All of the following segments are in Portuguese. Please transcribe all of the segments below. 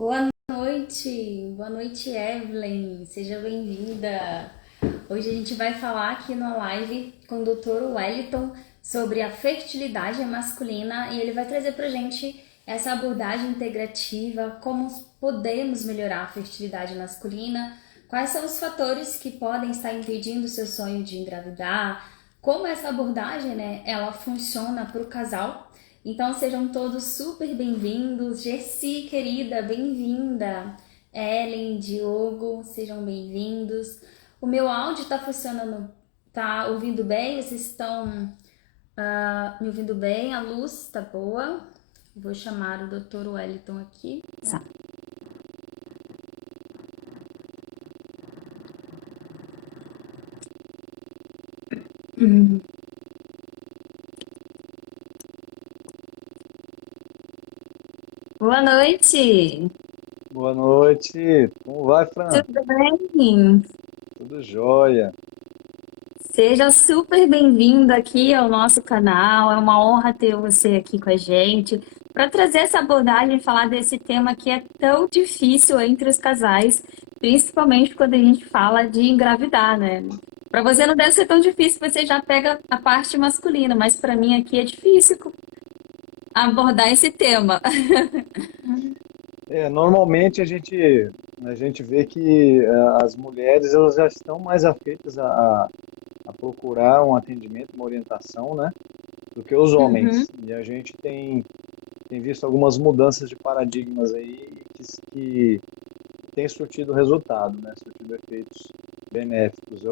Boa noite, Evelyn. Seja bem-vinda. Hoje a gente vai falar aqui na live com o Dr. Wellington sobre a fertilidade masculina e ele vai trazer pra gente essa abordagem integrativa, como podemos melhorar a fertilidade masculina, quais são os fatores que podem estar impedindo o seu sonho de engravidar, como essa abordagem, né, ela funciona para o casal. Então sejam todos super bem-vindos. Gessi, querida, bem-vinda. Ellen, Diogo, sejam bem-vindos. O meu áudio tá funcionando, tá ouvindo bem? Vocês estão me ouvindo bem? A luz tá boa? Vou chamar o Dr. Wellington aqui. Boa noite! Boa noite. Como vai, Fran? Tudo bem? Tudo jóia. Seja super bem-vindo aqui ao nosso canal. É uma honra ter você aqui com a gente para trazer essa abordagem e falar desse tema que é tão difícil entre os casais, principalmente quando a gente fala de engravidar, né? Para você não deve ser tão difícil, você já pega a parte masculina, mas para mim aqui é difícil abordar esse tema. Normalmente a gente vê que as mulheres elas já estão mais afeitas a procurar um atendimento, uma orientação, né, do que os Uhum. homens. E a gente tem visto algumas mudanças de paradigmas aí que têm surtido resultado, né, surtido efeitos benéficos.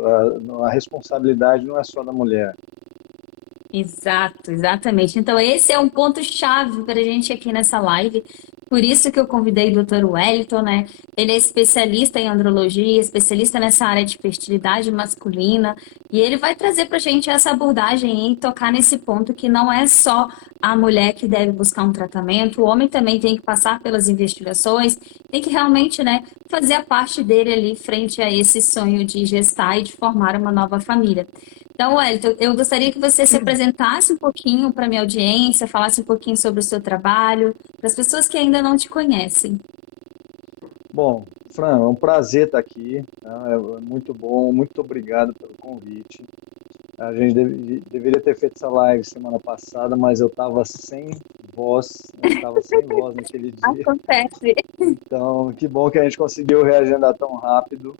A responsabilidade não é só da mulher. Exato, exatamente. Então, esse é um ponto-chave para a gente aqui nessa live. Por isso que eu convidei o Dr. Wellington, né? Ele é especialista em andrologia, especialista nessa área de fertilidade masculina, e ele vai trazer para a gente essa abordagem e tocar nesse ponto que não é só a mulher que deve buscar um tratamento, o homem também tem que passar pelas investigações, tem que realmente, né, fazer a parte dele ali frente a esse sonho de gestar e de formar uma nova família. Então, Wellington, eu gostaria que você se apresentasse um pouquinho para a minha audiência, falasse um pouquinho sobre o seu trabalho, para as pessoas que ainda não te conhecem. Bom, Fran, é um prazer estar aqui, tá? É muito bom, muito obrigado pelo convite. A gente deveria ter feito essa live semana passada, mas eu estava sem voz, né? Estava sem voz naquele dia. Acontece. Então, que bom que a gente conseguiu reagendar tão rápido.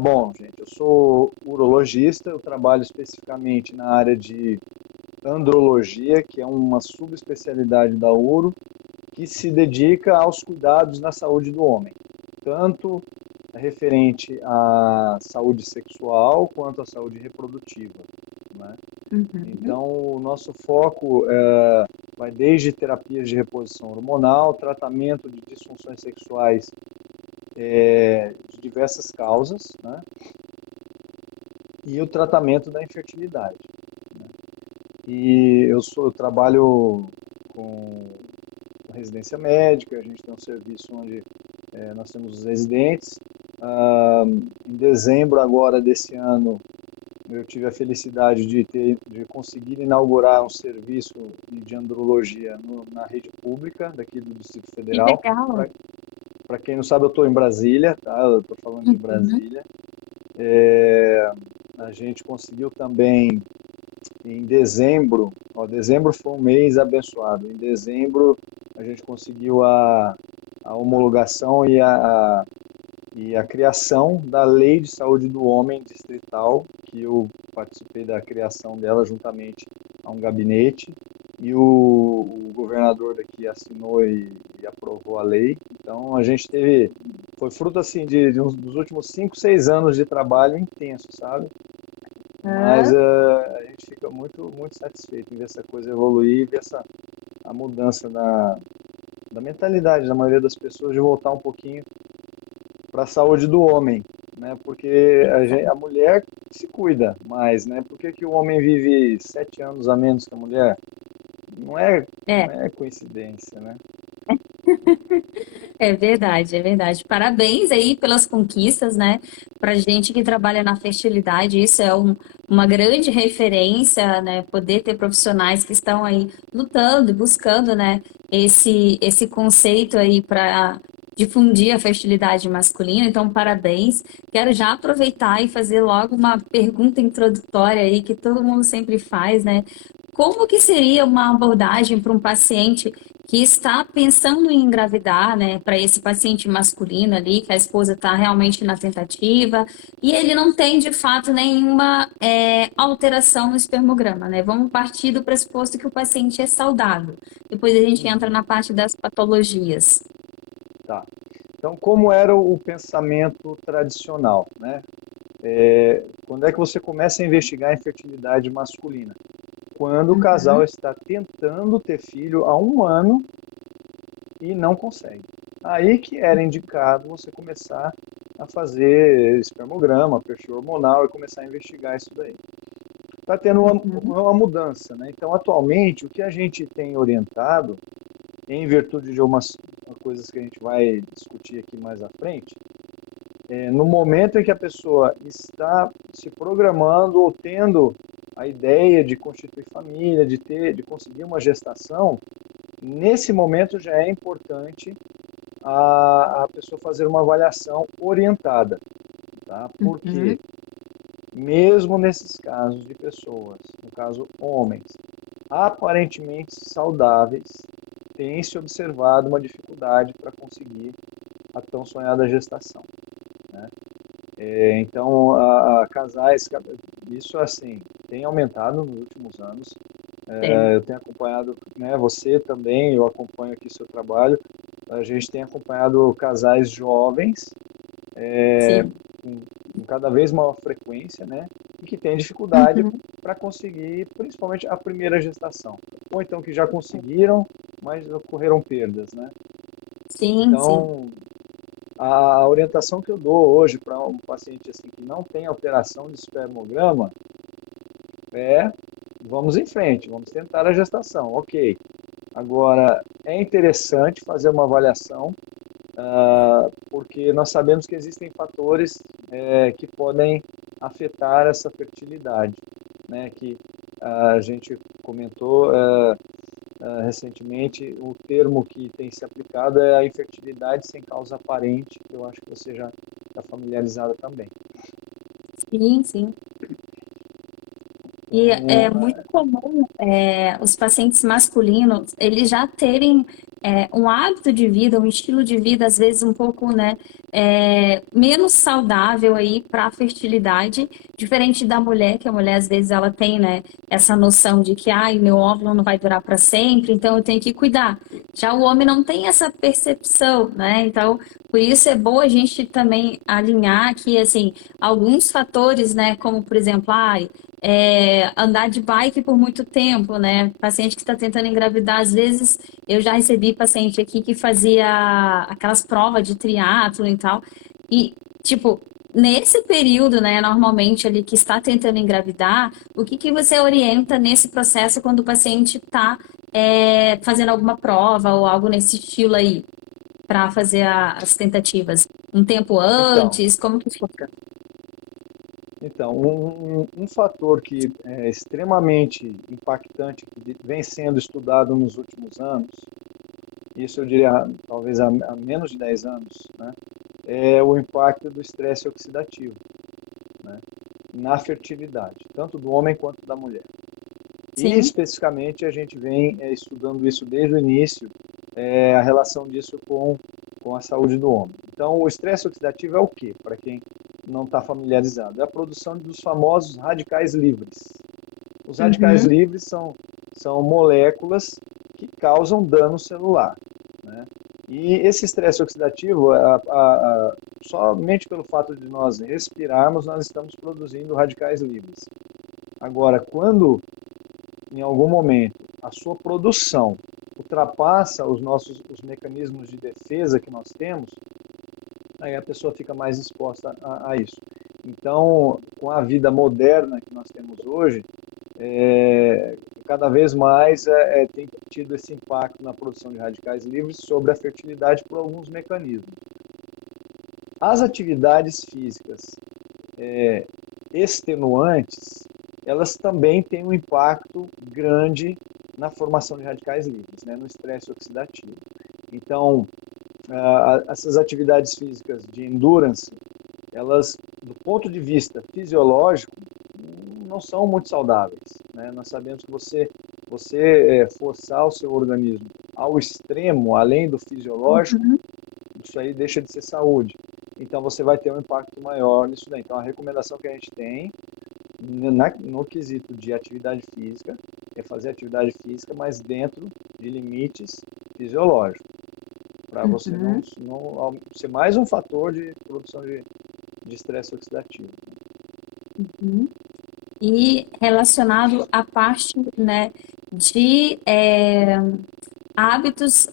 Bom, gente, eu sou urologista, eu trabalho especificamente na área de andrologia, que é uma subespecialidade da uro, que se dedica aos cuidados na saúde do homem, tanto referente à saúde sexual quanto à saúde reprodutiva, né? Uhum. Então, o nosso foco vai desde terapias de reposição hormonal, tratamento de disfunções sexuais de diversas causas, né? E o tratamento da infertilidade. E eu trabalho com residência médica, a gente tem um serviço onde nós temos os residentes. Em dezembro agora desse ano, eu tive a felicidade de conseguir inaugurar um serviço de andrologia na rede pública daqui do Distrito Que Federal. legal. Para quem não sabe, eu estou em Brasília, tá? Eu estou falando de Uhum. Brasília. A gente conseguiu também em dezembro, ó, dezembro foi um mês abençoado. Em dezembro a gente conseguiu a homologação e a criação da Lei de Saúde do Homem Distrital, que eu participei da criação dela juntamente a um gabinete, e o governador daqui assinou e aprovou a lei. Então a gente foi fruto assim dos últimos 5, 6 anos de trabalho intenso, sabe? Mas Ah, a gente fica muito, muito satisfeito em ver essa coisa evoluir, ver a mudança da mentalidade da maioria das pessoas de voltar um pouquinho para a saúde do homem, né? Porque a exato. mulher se cuida mais, né? Por que que o homem vive 7 anos a menos que a mulher? Não é, É. não é coincidência, né? É verdade, é verdade. Parabéns aí pelas conquistas, né? Pra gente que trabalha na fertilidade, isso é uma grande referência, né? Poder ter profissionais que estão aí lutando e buscando, né? Esse conceito aí para difundir a fertilidade masculina. Então, parabéns. Quero já aproveitar e fazer logo uma pergunta introdutória aí que todo mundo sempre faz, né? Como que seria uma abordagem para um paciente que está pensando em engravidar, né, para esse paciente masculino ali, que a esposa está realmente na tentativa, e ele não tem de fato nenhuma alteração no espermograma, né? Vamos partir do pressuposto que o paciente é saudável. Depois a gente entra Uhum. na parte das patologias. Tá. Então, como era o pensamento tradicional, né? Quando é que você começa a investigar a infertilidade masculina? Quando o casal Uhum, está tentando ter filho há 1 ano e não consegue. Aí que era indicado você começar a fazer espermograma, perfil hormonal e começar a investigar isso daí. Está tendo uhum, uma mudança, né? Então, atualmente, o que a gente tem orientado, em virtude de algumas coisas que a gente vai discutir aqui mais à frente, no momento em que a pessoa está se programando ou tendo a ideia de constituir família, de conseguir uma gestação, nesse momento já é importante a pessoa fazer uma avaliação orientada, tá? Porque uhum. mesmo nesses casos de pessoas, no caso homens, aparentemente saudáveis, tem se observado uma dificuldade para conseguir a tão sonhada gestação, né? Então, a casais, isso assim, tem aumentado nos últimos anos. É, Eu tenho acompanhado, né, você também, eu acompanho aqui seu trabalho. A gente tem acompanhado casais jovens sim. com cada vez maior frequência, né, e que têm dificuldade Uhum. para conseguir, principalmente a primeira gestação, ou então que já conseguiram, mas ocorreram perdas, né? Sim, sim. Então, a orientação que eu dou hoje para um paciente assim que não tem alteração de espermograma é: vamos em frente, vamos tentar a gestação, ok. Agora, é interessante fazer uma avaliação, porque nós sabemos que existem fatores que podem afetar essa fertilidade, né? Que a gente comentou recentemente, o termo que tem se aplicado é a infertilidade sem causa aparente, que eu acho que você já está familiarizada também. Sim, sim. E é Então, muito comum os pacientes masculinos eles já terem um hábito de vida, um estilo de vida às vezes um pouco, né, menos saudável aí para a fertilidade, diferente da mulher, que a mulher às vezes ela tem, né, essa noção de que ai, meu óvulo não vai durar para sempre, então eu tenho que cuidar. Já o homem não tem essa percepção, né? Então, por isso é bom a gente também alinhar aqui assim alguns fatores, né, como por exemplo, ai, andar de bike por muito tempo, né? Paciente que está tentando engravidar, às vezes eu já recebi paciente aqui que fazia aquelas provas de triatlo e tal, e tipo, nesse período, né, normalmente ali que está tentando engravidar, o que que você orienta nesse processo quando o paciente está fazendo alguma prova ou algo nesse estilo aí, para fazer as tentativas? Um tempo então, antes, como que fica? um fator que é extremamente impactante, que vem sendo estudado nos últimos anos, isso eu diria talvez há menos de 10 anos, né, é o impacto do estresse oxidativo, né, na fertilidade, tanto do homem quanto da mulher. E Sim. especificamente a gente vem estudando isso desde o início, a relação disso com a saúde do homem. Então, o estresse oxidativo é o quê? Para quem não está familiarizado, é a produção dos famosos radicais livres. Os radicais Uhum. livres são moléculas que causam dano celular, né? E esse estresse oxidativo, somente pelo fato de nós respirarmos, nós estamos produzindo radicais livres. Agora, quando em algum momento a sua produção ultrapassa os mecanismos de defesa que nós temos, aí a pessoa fica mais exposta a isso. Então, com a vida moderna que nós temos hoje, cada vez mais tem tido esse impacto na produção de radicais livres sobre a fertilidade por alguns mecanismos. As atividades físicas extenuantes, elas também têm um impacto grande na formação de radicais livres, né, no estresse oxidativo. Então, essas atividades físicas de endurance, elas, do ponto de vista fisiológico, não são muito saudáveis, né? Nós sabemos que você forçar o seu organismo ao extremo, além do fisiológico, Uhum. isso aí deixa de ser saúde. Então, você vai ter um impacto maior nisso daí. Então, a recomendação que a gente tem no quesito de atividade física é fazer atividade física, mas dentro de limites fisiológicos, para você não ser mais um fator de produção de estresse oxidativo. Uhum. E relacionado à parte, né, de hábitos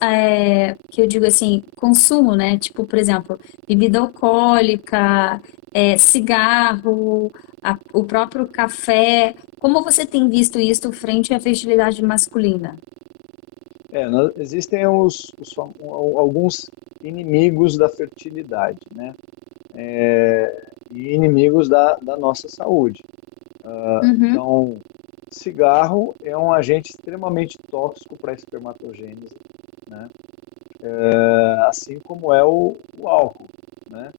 que eu digo assim, consumo, né? Tipo, por exemplo, bebida alcoólica, cigarro, o próprio café. Como você tem visto isso frente à fertilidade masculina? Existem alguns inimigos da fertilidade, né? E inimigos da nossa saúde. Uhum, Então, cigarro é um agente extremamente tóxico para a espermatogênese, né? Assim como é o álcool, né?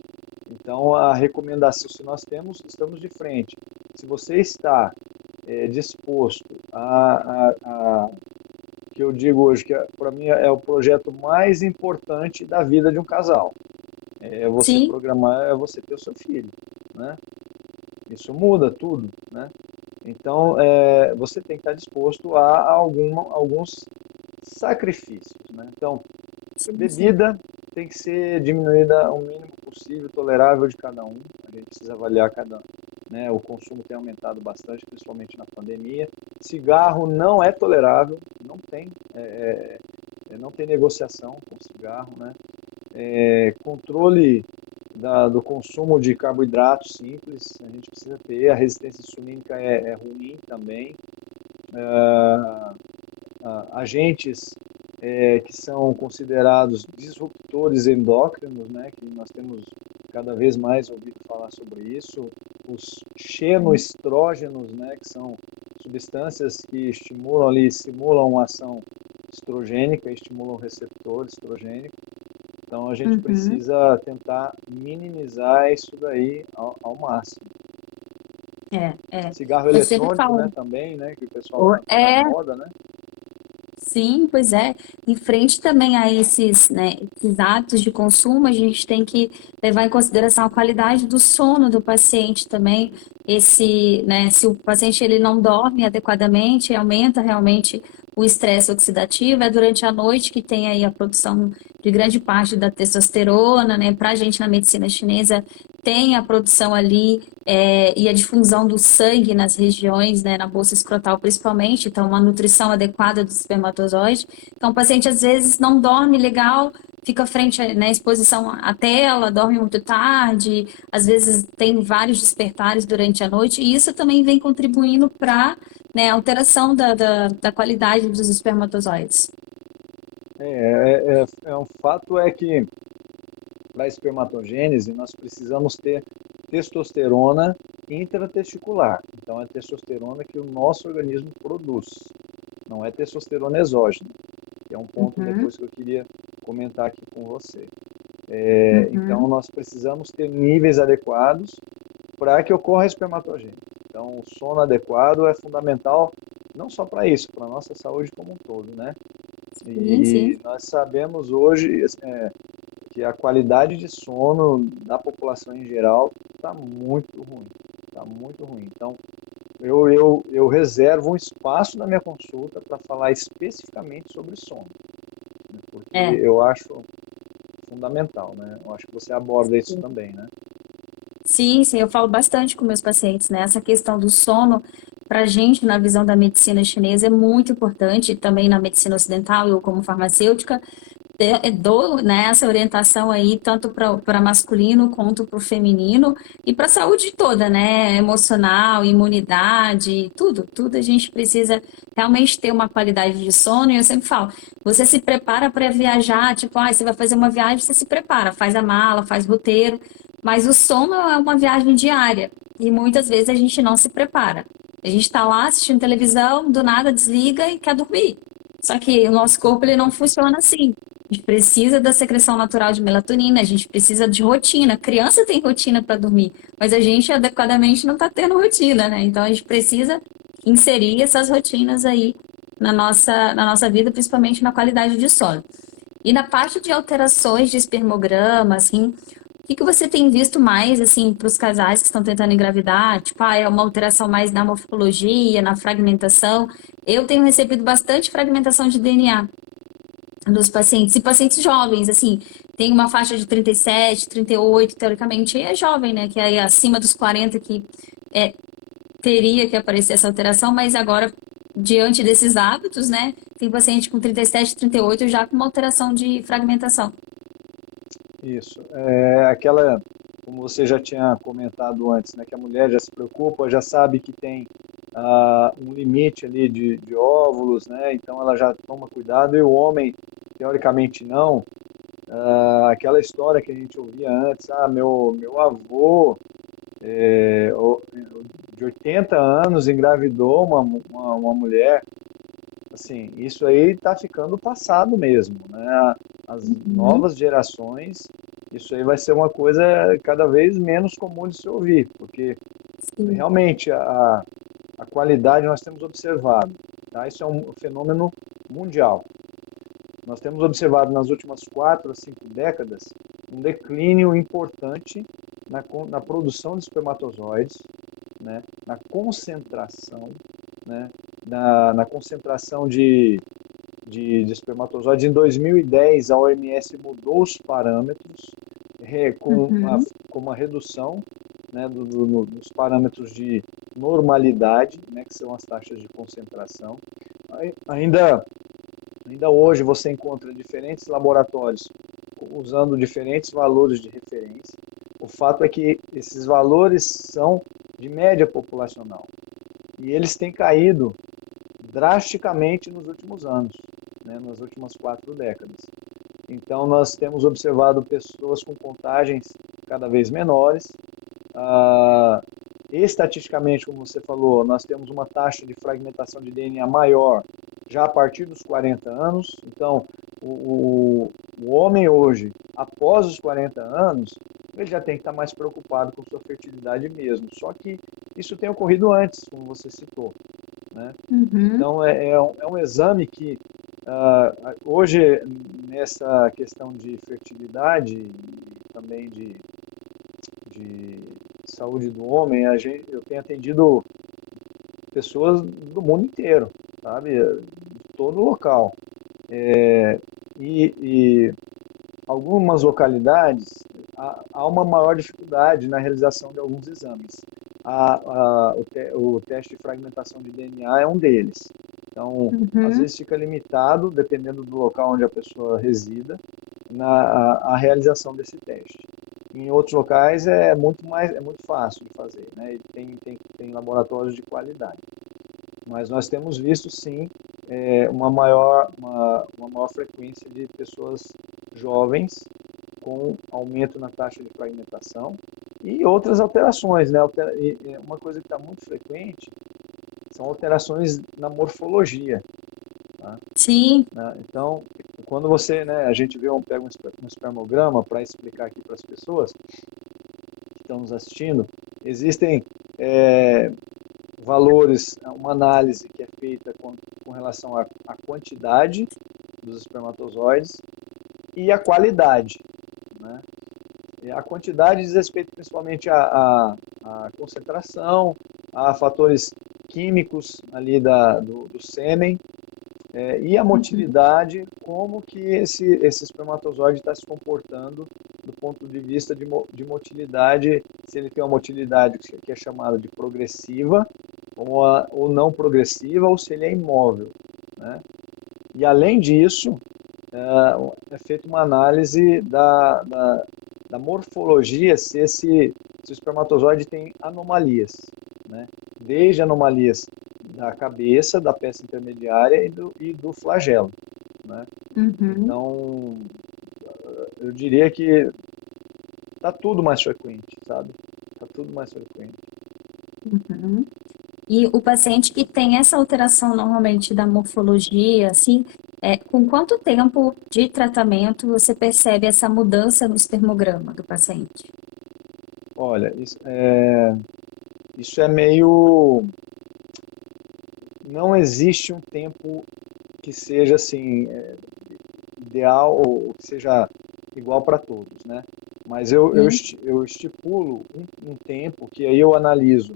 Então, a recomendação, se nós estamos de frente, se você está disposto que eu digo hoje que para mim é o projeto mais importante da vida de um casal, é você sim, programar, é você ter o seu filho, né? Isso muda tudo, né? Então, você tem que estar disposto a alguns sacrifícios, né? Então, sim, sim. bebida tem que ser diminuída ao mínimo possível, tolerável de cada um. A gente precisa avaliar né? O consumo tem aumentado bastante, principalmente na pandemia. Cigarro não é tolerável, não tem negociação com cigarro, né? Controle do consumo de carboidratos simples, a gente precisa ter. A resistência insulínica é ruim também. Agentes que são considerados disruptores endócrinos, né, que nós temos cada vez mais ouvido falar sobre isso, os xenoestrógenos, né, que são substâncias que simulam a ação estrogênica, estimulam o receptor estrogênico. Então a gente Uhum. precisa tentar minimizar isso daí ao máximo. É, é. Cigarro Eu sempre eletrônico, né, falo, também, né, que o pessoal tá na é, moda, né? sim, pois é. Em frente também a esses, né, esses hábitos de consumo, a gente tem que levar em consideração a qualidade do sono do paciente também. Esse, né, se o paciente ele não dorme adequadamente, aumenta realmente o estresse oxidativo, é durante a noite que tem aí a produção de grande parte da testosterona, né? Para a gente na medicina chinesa tem a produção ali e a difusão do sangue nas regiões, né, na bolsa escrotal principalmente, então uma nutrição adequada do espermatozoide. Então o paciente às vezes não dorme legal, fica frente à, né, exposição à tela, dorme muito tarde, às vezes tem vários despertares durante a noite, e isso também vem contribuindo para, né, a alteração da qualidade dos espermatozoides. Um fato é que para a espermatogênese nós precisamos ter testosterona intratesticular. Então é testosterona que o nosso organismo produz, não é testosterona exógena, que é um ponto Uhum, depois que eu queria comentar aqui com você. Então uhum, nós precisamos ter níveis adequados para que ocorra a espermatogênese. Então o sono adequado é fundamental não só para isso, para a nossa saúde como um todo, né? sim, sim. E nós sabemos hoje que a qualidade de sono da população em geral está muito ruim. Está muito ruim. Então, eu reservo um espaço na minha consulta para falar especificamente sobre sono, né? Porque É. eu acho fundamental, né? Eu acho que você aborda isso também, né? Sim, sim, eu falo bastante com meus pacientes, né? Essa questão do sono, para a gente, na visão da medicina chinesa, é muito importante, também na medicina ocidental, eu como farmacêutica, dou, né, essa orientação aí, tanto para masculino quanto para o feminino, e para a saúde toda, né? Emocional, imunidade, tudo a gente precisa realmente ter uma qualidade de sono. E eu sempre falo, você se prepara para viajar, tipo, você vai fazer uma viagem, você se prepara, faz a mala, faz roteiro, mas o sono é uma viagem diária, e muitas vezes a gente não se prepara. A gente está lá assistindo televisão, do nada desliga e quer dormir. Só que o nosso corpo ele não funciona assim. A gente precisa da secreção natural de melatonina, a gente precisa de rotina. Criança tem rotina para dormir, mas a gente adequadamente não está tendo rotina, né? Então a gente precisa inserir essas rotinas aí na nossa vida, principalmente na qualidade de sono. E na parte de alterações de espermograma, assim, o que que você tem visto mais, assim, para os casais que estão tentando engravidar? Tipo, é uma alteração mais na morfologia, na fragmentação. Eu tenho recebido bastante fragmentação de DNA dos pacientes, e pacientes jovens, assim, tem uma faixa de 37, 38, teoricamente é jovem, né, que é acima dos 40 que é, teria que aparecer essa alteração, mas agora, diante desses hábitos, né, tem paciente com 37, 38 já com uma alteração de fragmentação. Isso. Aquela, como você já tinha comentado antes, né, que a mulher já se preocupa, já sabe que tem um limite ali de óvulos, né, então ela já toma cuidado, e o homem, teoricamente, não. Aquela história que a gente ouvia antes, meu avô de 80 anos engravidou uma mulher. Assim, isso aí está ficando passado mesmo, né? As Uhum, novas gerações, isso aí vai ser uma coisa cada vez menos comum de se ouvir, porque sim. realmente a qualidade nós temos observado, tá? Isso é um fenômeno mundial. Nós temos observado nas últimas 4 a 5 décadas um declínio importante na produção de espermatozoides, né? Na concentração, né? Na concentração de espermatozoides. Em 2010, a OMS mudou os parâmetros Uhum, com uma redução, né, dos parâmetros de normalidade, né, que são as taxas de concentração. Ainda, ainda hoje você encontra diferentes laboratórios usando diferentes valores de referência. O fato é que esses valores são de média populacional e eles têm caído drasticamente nos últimos anos, né, nas últimas 4 décadas. Então, nós temos observado pessoas com contagens cada vez menores. Ah, Estatisticamente, como você falou, nós temos uma taxa de fragmentação de DNA maior já a partir dos 40 anos. Então, o homem hoje, após os 40 anos, ele já tem que estar mais preocupado com sua fertilidade mesmo. Só que isso tem ocorrido antes, como você citou, né? uhum. Então, é um exame que, hoje, nessa questão de fertilidade e também de saúde do homem, eu tenho atendido pessoas do mundo inteiro, sabe? De todo local. E algumas localidades há uma maior dificuldade na realização de alguns exames. O teste de fragmentação de DNA é um deles. Então, às Uhum. vezes fica limitado, dependendo do local onde a pessoa resida, a realização desse teste. Em outros locais é muito fácil de fazer, né? E tem laboratórios de qualidade. Mas nós temos visto, sim, uma maior frequência de pessoas jovens com aumento na taxa de fragmentação e outras alterações, né? Uma coisa que está muito frequente são alterações na morfologia, tá? Sim, Então, quando você, né, a gente pega um espermograma para explicar aqui para as pessoas que estão nos assistindo, existem é, valores, uma análise que é feita com relação à quantidade dos espermatozoides e a qualidade, né? E a quantidade diz respeito principalmente à concentração, a fatores químicos ali do sêmen, e a motilidade, como que esse espermatozoide está se comportando do ponto de vista de motilidade, se ele tem uma motilidade que é chamada de progressiva, ou não progressiva, ou se ele é imóvel, né? E além disso, é feita uma análise da morfologia, se o espermatozoide tem anomalias, né? Desde anomalias da cabeça, da peça intermediária e do flagelo, né? Uhum, Então, eu diria que tá tudo mais frequente, sabe? Tá tudo mais frequente. uhum. E o paciente que tem essa alteração normalmente da morfologia, assim, com quanto tempo de tratamento você percebe essa mudança no espermograma do paciente? Olha, isso é meio. Não existe um tempo que seja assim, ideal ou que seja igual para todos, né? Mas Sim. eu estipulo um tempo que aí eu analiso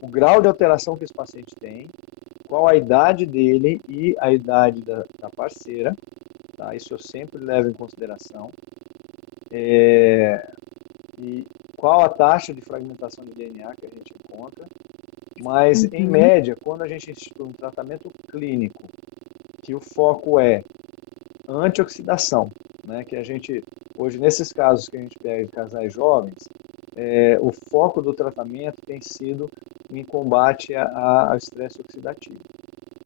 o grau de alteração que esse paciente tem, qual a idade dele e a idade da parceira, tá? Isso eu sempre levo em consideração. E qual a taxa de fragmentação de DNA que a gente encontra. Mas, em Uhum. média, quando a gente institui um tratamento clínico, que o foco é antioxidação, né? Que a gente, hoje, nesses casos que a gente pega de casais jovens, o foco do tratamento tem sido em combate ao estresse oxidativo.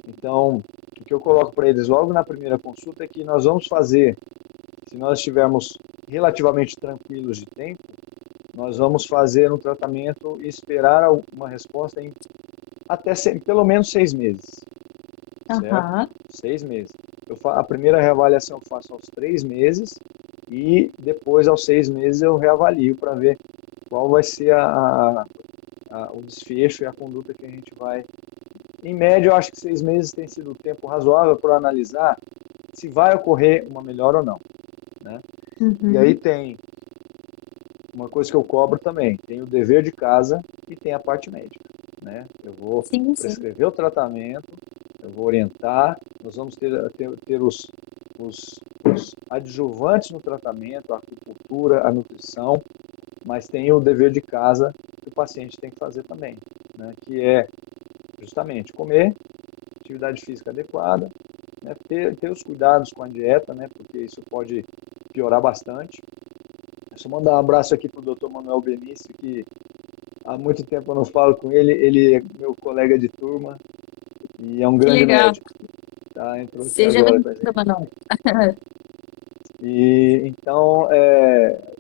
Então, o que eu coloco para eles logo na primeira consulta é que nós vamos fazer, se nós estivermos relativamente tranquilos de tempo, nós vamos fazer um tratamento e esperar uma resposta em até pelo menos 6 meses, certo? Aham. 6 meses. A primeira reavaliação eu faço aos 3 meses e depois, aos 6 meses, eu reavalio para ver qual vai ser o desfecho e a conduta que a gente vai. Em média, eu acho que 6 meses tem sido o tempo razoável para analisar se vai ocorrer uma melhora ou não, né? E aí Uhum. tem uma coisa que eu cobro também, tem o dever de casa e tem a parte médica, né? Eu vou Sim, sim. prescrever o tratamento, eu vou orientar, nós vamos ter os adjuvantes no tratamento, a acupuntura, a nutrição, mas tem o dever de casa que o paciente tem que fazer também, né? Que é justamente comer, atividade física adequada, né? Ter os cuidados com a dieta, né? Porque isso pode piorar bastante. Deixa eu mandar um abraço aqui para o Dr. Manuel Benício, que há muito tempo eu não falo com ele. Ele é meu colega de turma e é um Que grande legal. médico. Tá? Entrou aqui Seja agora com a bem-vinda, gente. Manuel. E então,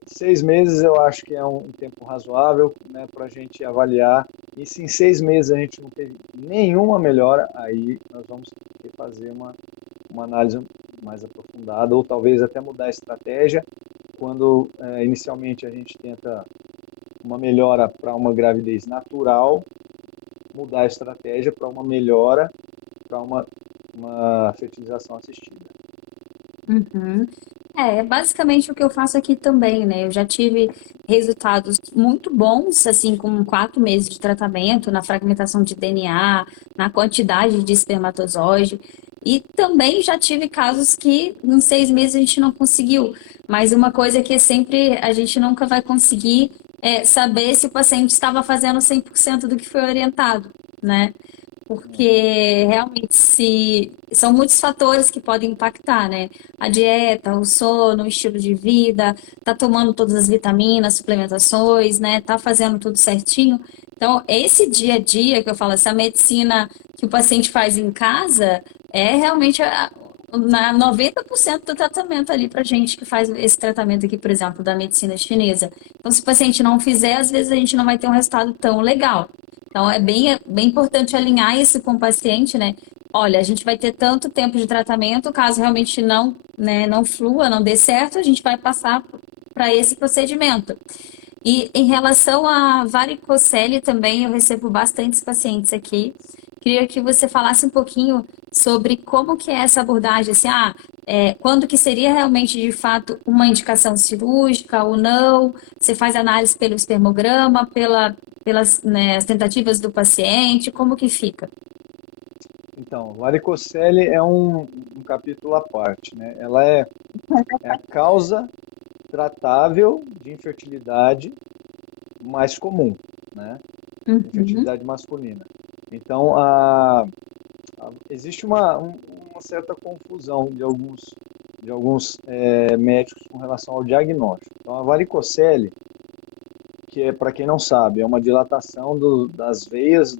6 meses eu acho que é um tempo razoável, né, para a gente avaliar. E se em 6 meses a gente não teve nenhuma melhora, aí nós vamos ter que fazer uma análise mais aprofundada, ou talvez até mudar a estratégia. Quando inicialmente a gente tenta uma melhora para uma gravidez natural, mudar a estratégia para uma melhora para uma fertilização assistida. Uhum. É basicamente o que eu faço aqui também, né? Eu já tive resultados muito bons, assim, com 4 meses de tratamento, na fragmentação de DNA, na quantidade de espermatozoide. E também já tive casos que em 6 meses a gente não conseguiu. Mas uma coisa que sempre a gente nunca vai conseguir é saber se o paciente estava fazendo 100% do que foi orientado, né? Porque realmente se são muitos fatores que podem impactar, né? A dieta, o sono, o estilo de vida, tá tomando todas as vitaminas, suplementações, né? Tá fazendo tudo certinho. Então, esse dia a dia que eu falo, essa medicina que o paciente faz em casa é realmente na 90% do tratamento ali para gente que faz esse tratamento aqui, por exemplo, da medicina chinesa. Então, se o paciente não fizer, às vezes a gente não vai ter um resultado tão legal. Então, é bem importante alinhar isso com o paciente, né? Olha, a gente vai ter tanto tempo de tratamento, caso realmente não, né, não flua, não dê certo, a gente vai passar para esse procedimento. E em relação à varicocele também, eu recebo bastantes pacientes aqui. Queria que você falasse um pouquinho sobre como que é essa abordagem, assim, quando que seria realmente de fato uma indicação cirúrgica ou não? Você faz análise pelo espermograma, pelas, né, as tentativas do paciente, como que fica? Então, varicocele é um capítulo à parte, né? Ela é a causa tratável de infertilidade mais comum, né? Uhum, Infertilidade masculina. Então, existe uma uma certa confusão de alguns médicos com relação ao diagnóstico. Então, a varicocele, que é, para quem não sabe, é uma dilatação das veias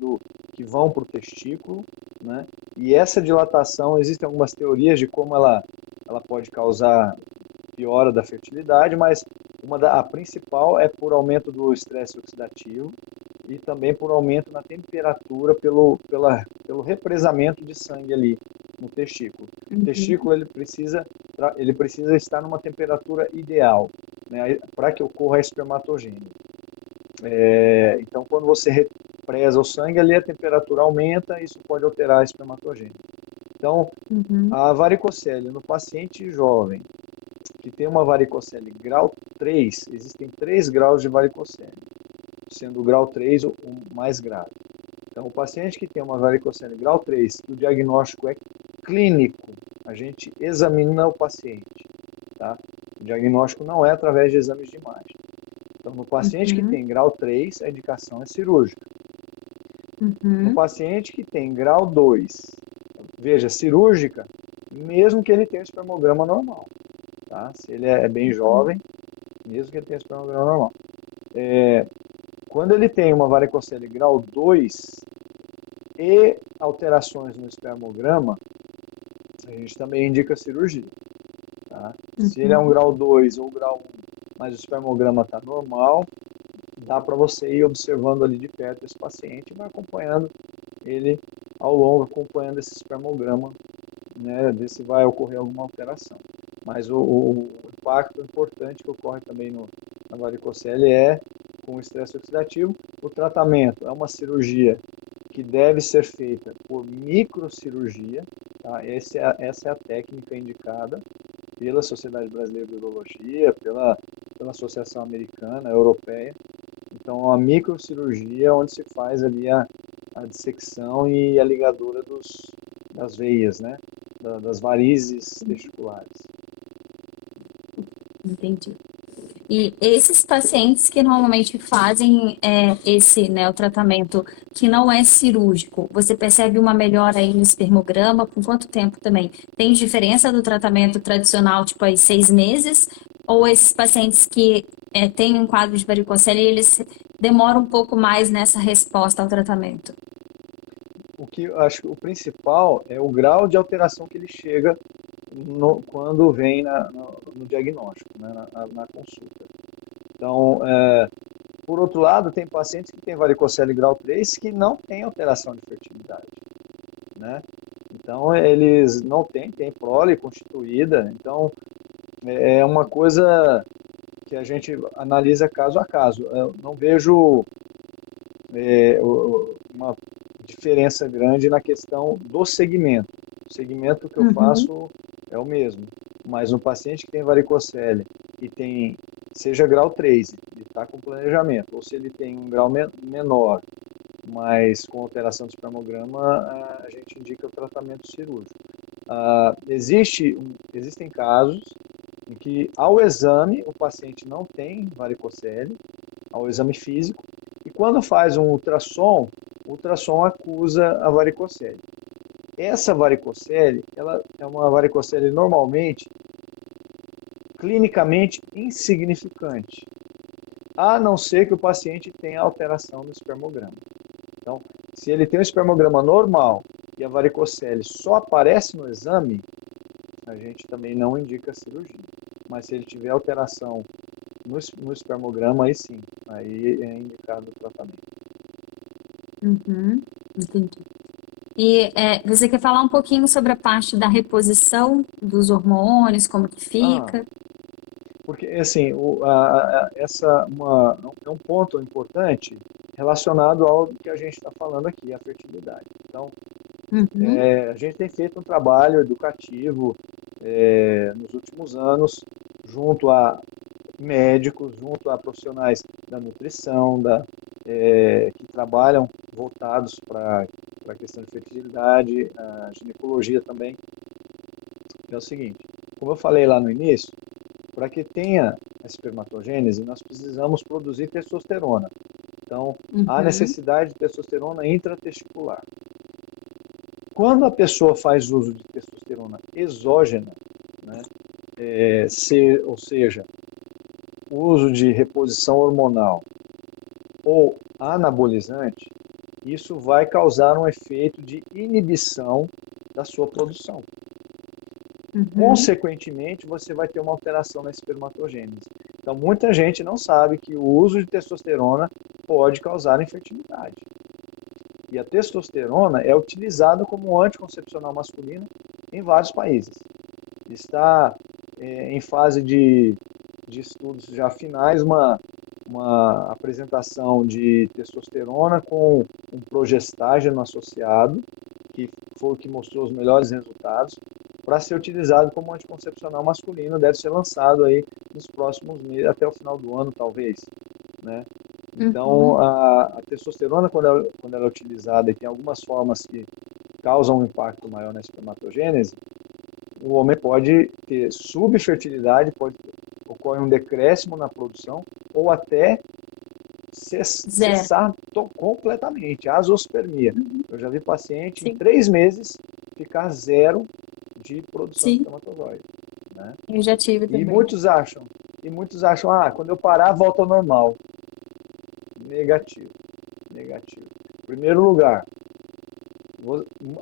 que vão para o testículo, né? E essa dilatação, existem algumas teorias de como ela pode causar piora da fertilidade, mas a principal é por aumento do estresse oxidativo e também por aumento na temperatura pelo represamento de sangue ali no testículo. O Uhum. testículo ele precisa estar numa temperatura ideal, né, para que ocorra a espermatogênese. Então, quando você represa o sangue, ali a temperatura aumenta e isso pode alterar a espermatogênese. Então, Uhum. a varicocele no paciente jovem que tem uma varicocele grau 3, existem 3 graus de varicocele, sendo o grau 3 o mais grave. Então, o paciente que tem uma varicocele grau 3, o diagnóstico é clínico, a gente examina o paciente, tá? O diagnóstico não é através de exames de imagem. Então, no paciente que Uhum. tem grau 3, a indicação é cirúrgica. No Uhum. paciente que tem grau 2, veja, cirúrgica, mesmo que ele tenha um espermograma normal, tá? Se ele é bem Uhum. jovem, mesmo que ele tenha espermograma normal. Quando ele tem uma varicocele grau 2 e alterações no espermograma, a gente também indica cirurgia. Tá? Se ele é um Uhum. grau 2 ou grau 1, mas o espermograma está normal, dá para você ir observando ali de perto esse paciente e vai acompanhando ele ao longo, acompanhando esse espermograma, né, ver se vai ocorrer alguma alteração. Mas o impacto importante que ocorre também na varicocele é com o estresse oxidativo. O tratamento é uma cirurgia que deve ser feita por microcirurgia, tá? Essa é a técnica indicada pela Sociedade Brasileira de Urologia, pela Associação Americana, Europeia. Então, a microcirurgia é onde se faz ali a dissecção e a ligadura das veias, né? Das varizes testiculares. Entendi. E esses pacientes que normalmente fazem esse, né, o tratamento que não é cirúrgico, você percebe uma melhora aí no espermograma? Com quanto tempo também? Tem diferença do tratamento tradicional, tipo aí 6 meses? Ou esses pacientes que têm um quadro de varicocele, eles demoram um pouco mais nessa resposta ao tratamento? O que eu acho que o principal é o grau de alteração que ele chega quando vem no diagnóstico, né, na consulta. Então, por outro lado, tem pacientes que têm varicocele grau 3 que não têm alteração de fertilidade, né? Então, eles não têm prole constituída. Então, é uma coisa que a gente analisa caso a caso. Eu não vejo uma diferença grande na questão do segmento. O segmento que eu Uhum. faço é o mesmo, mas um paciente que tem varicocele e seja grau 3 e está com planejamento, ou se ele tem um grau menor, mas com alteração do espermograma, a gente indica o tratamento cirúrgico. Existem casos em que, ao exame, o paciente não tem varicocele, ao exame físico, e quando faz um ultrassom, o ultrassom acusa a varicocele. Essa varicocele, ela é uma varicocele normalmente clinicamente insignificante, a não ser que o paciente tenha alteração no espermograma. Então, se ele tem um espermograma normal e a varicocele só aparece no exame, a gente também não indica cirurgia. Mas se ele tiver alteração no espermograma, aí sim, aí é indicado o tratamento. Uhum. Entendi. E você quer falar um pouquinho sobre a parte da reposição dos hormônios, como que Ah, fica? porque assim, é um ponto importante relacionado ao que a gente está falando aqui, a fertilidade. Então, Uhum. a gente tem feito um trabalho educativo nos últimos anos, junto a médicos, junto a profissionais da nutrição, que trabalham voltados para a questão de fertilidade, a ginecologia também. É o seguinte, como eu falei lá no início, para que tenha a espermatogênese, nós precisamos produzir testosterona. Então, há Uhum. necessidade de testosterona intratesticular. Quando a pessoa faz uso de exógena, né? Ou seja, o uso de reposição hormonal ou anabolizante, isso vai causar um efeito de inibição da sua produção. Uhum. Consequentemente, você vai ter uma alteração na espermatogênese. Então, muita gente não sabe que o uso de testosterona pode causar infertilidade. E a testosterona é utilizada como anticoncepcional masculino em vários países. Está em fase de estudos já finais uma apresentação de testosterona com um progestágeno associado, que foi o que mostrou os melhores resultados, para ser utilizado como anticoncepcional masculino. Deve ser lançado aí nos próximos meses, até o final do ano, talvez, né? Então, Uhum. a testosterona, quando ela é utilizada e tem algumas formas que causam um impacto maior na espermatogênese, o homem pode ter subfertilidade, ocorrer um decréscimo na produção, ou até Zero. cessar completamente, a azoospermia. Uhum. Eu já vi paciente em Sim, 3 meses ficar zero de produção de sim, espermatozoide, né? eu já tive E também. muitos acham, quando eu parar, volta ao normal. Negativo, negativo. Em primeiro lugar,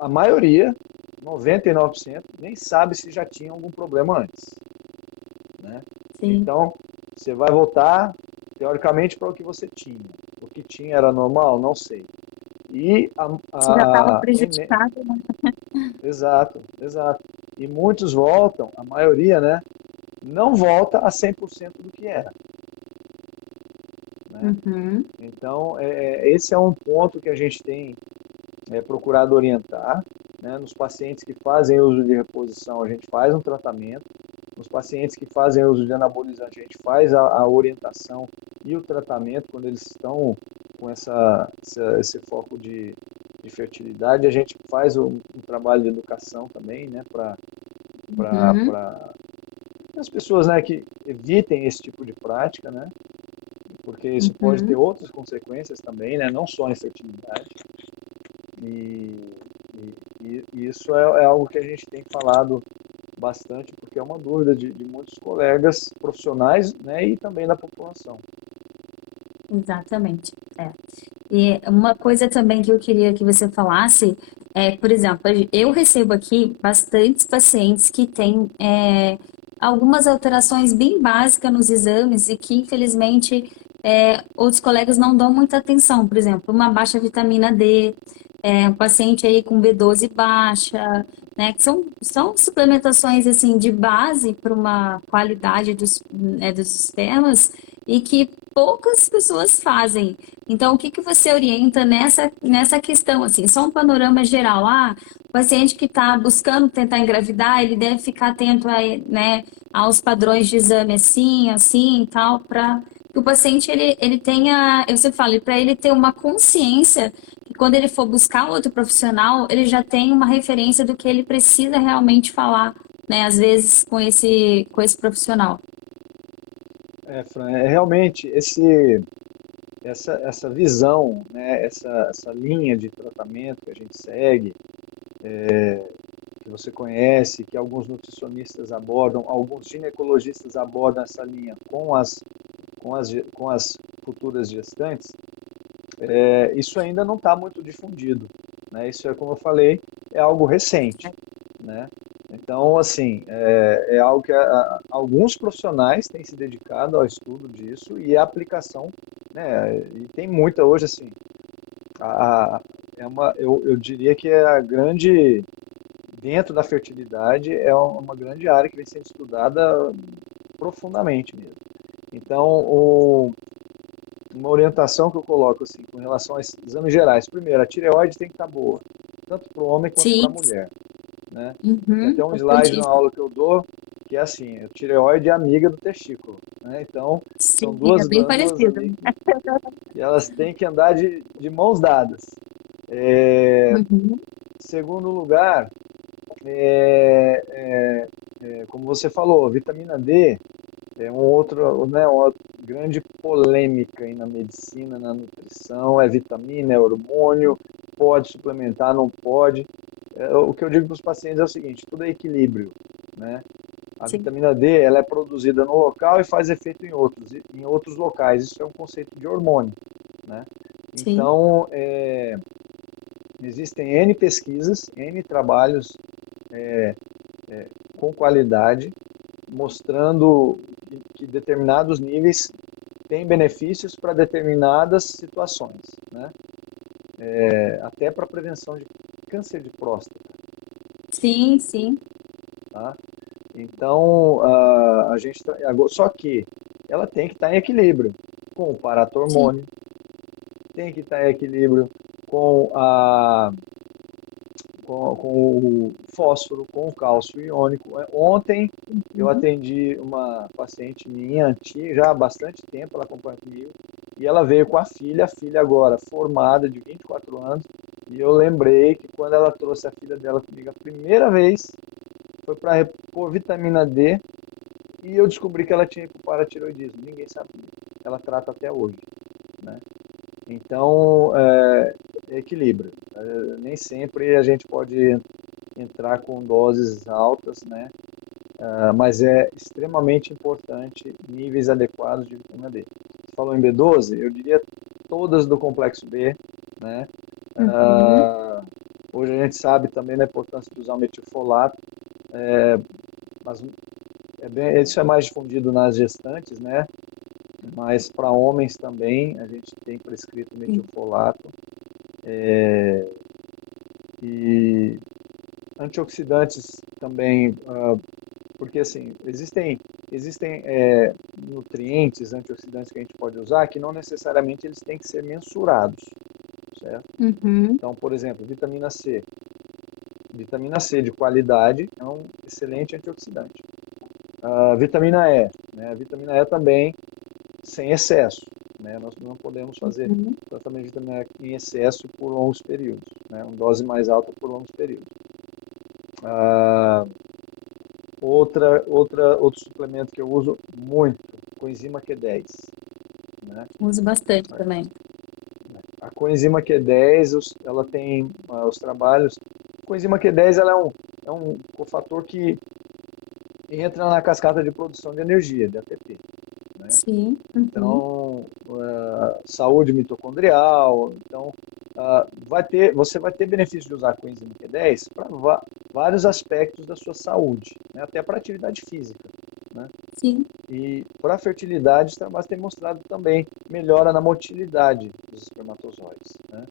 a maioria, 99%, nem sabe se já tinha algum problema antes, né? Sim. Então, você vai voltar, teoricamente, para o que você tinha. O que tinha era normal? Não sei. E Você já estava prejudicado, né? exato, exato. E muitos voltam, a maioria, né? Não volta a 100% do que era, né? Uhum. Então, esse é um ponto que a gente tem procurado orientar, né? Nos pacientes que fazem uso de reposição, a gente faz um tratamento. Nos pacientes que fazem uso de anabolizante, a gente faz a orientação e o tratamento quando eles estão com esse foco de fertilidade. A gente faz um trabalho de educação também, né? Para Uhum. as pessoas, né, que evitem esse tipo de prática, né? Porque isso pode ter Uhum. outras consequências também, né? Não só a infertilidade. E, e isso é algo que a gente tem falado bastante, porque é uma dúvida de muitos colegas profissionais, né, e também da população. Exatamente. É. E uma coisa também que eu queria que você falasse é, por exemplo, eu recebo aqui bastantes pacientes que têm algumas alterações bem básicas nos exames e que, infelizmente, outros colegas não dão muita atenção. Por exemplo, uma baixa vitamina D, um paciente aí com B12 baixa, né? Que são suplementações assim de base para uma qualidade dos sistemas e que poucas pessoas fazem. Então, o que que você orienta nessa questão, assim, só um panorama geral. Ah, o paciente que está buscando tentar engravidar, ele deve ficar atento a, né, aos padrões de exame assim, assim e tal, para que o paciente ele tenha, eu sempre falo, para ele ter uma consciência que quando ele for buscar outro profissional, ele já tem uma referência do que ele precisa realmente falar, né, às vezes com esse profissional. Fran, realmente essa visão, né, essa linha de tratamento que a gente segue, que você conhece, que alguns nutricionistas abordam, alguns ginecologistas abordam essa linha com as futuras gestantes, isso ainda não está muito difundido, né? Isso é, como eu falei, é algo recente, né? Então, assim, é algo que alguns profissionais têm se dedicado ao estudo disso e a aplicação, né? E tem muita hoje, assim, a, eu diria que é a grande, dentro da fertilidade, é uma grande área que vem sendo estudada profundamente mesmo. Então, uma orientação que eu coloco assim, com relação aos exames gerais. Primeiro, a tireoide tem que estar boa, tanto para o homem quanto para a Sim, mulher, né? Tem uhum, até um slide na importantíssimo. aula que eu dou que é assim, a tireoide é amiga do testículo, né? Então, são Sim, é duas bem glândulas parecido. ali que elas têm que andar de mãos dadas. É, Uhum, segundo lugar, é, é, como você falou, vitamina D é uma grande polêmica aí na medicina, na nutrição, é vitamina, é hormônio, pode suplementar, não pode. o que eu digo para os pacientes é o seguinte, tudo é equilíbrio, né? A Sim, vitamina D, ela é produzida no local e faz efeito em outros locais. Isso é um conceito de hormônio, né? sim. Então, existem N pesquisas, N trabalhos com qualidade, mostrando que determinados níveis têm benefícios para determinadas situações, né? Até para prevenção de câncer de próstata, Sim, sim. tá? Então, a gente só que ela tem que estar em equilíbrio com o Sim. paratormônio, tem que estar em equilíbrio com a com o fósforo, com o cálcio iônico. Ontem eu Uhum. atendi uma paciente minha, antiga, já há bastante tempo, ela acompanha comigo, e ela veio com a filha agora formada, de 24 anos, e eu lembrei que quando ela trouxe a filha dela comigo a primeira vez, foi para repor vitamina D, e eu descobri que ela tinha hipoparatiroidismo. Ninguém sabia. Ela trata até hoje, né? Então, equilíbrio. Nem sempre a gente pode entrar com doses altas, né? Mas é extremamente importante níveis adequados de vitamina D. Você falou em B12, eu diria todas do complexo B, né? Uhum. Hoje a gente sabe também da importância de usar o metilfolato, mas isso é mais difundido nas gestantes, né? Mas para homens também a gente tem prescrito Sim. metilfolato e antioxidantes também, porque assim existem nutrientes antioxidantes que a gente pode usar que não necessariamente eles têm que ser mensurados, certo? Uhum. Então, por exemplo, vitamina C de qualidade é um excelente antioxidante. A vitamina E, né? A vitamina E também sem excesso, né? Nós não podemos fazer Uhum. tratamento de vitamina E em excesso por longos períodos, né? Uma dose mais alta por longos períodos. Ah, outro suplemento que eu uso muito, coenzima Q10, né? Uso bastante também. A coenzima Q10, ela tem os trabalhos. A coenzima Q10 ela é um cofator que entra na cascata de produção de energia, de ATP, né? Sim. Uhum. Então, saúde mitocondrial, então você vai ter benefício de usar a coenzima Q10 para vários aspectos da sua saúde, né? Até para atividade física, né? Sim. E para a fertilidade, os trabalhos têm mostrado também melhora na motilidade dos espermatozoides, né?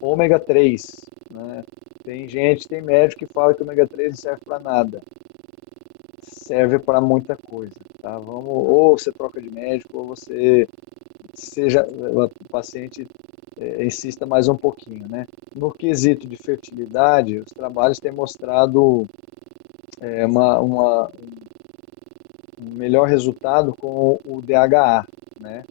Ômega 3, né? Tem médico que fala que o ômega 3 não serve para nada. Serve para muita coisa, tá? Ou você troca de médico, ou você seja o paciente insista mais um pouquinho, né? No quesito de fertilidade, os trabalhos têm mostrado é, uma, uma, um melhor resultado com o DHA, né?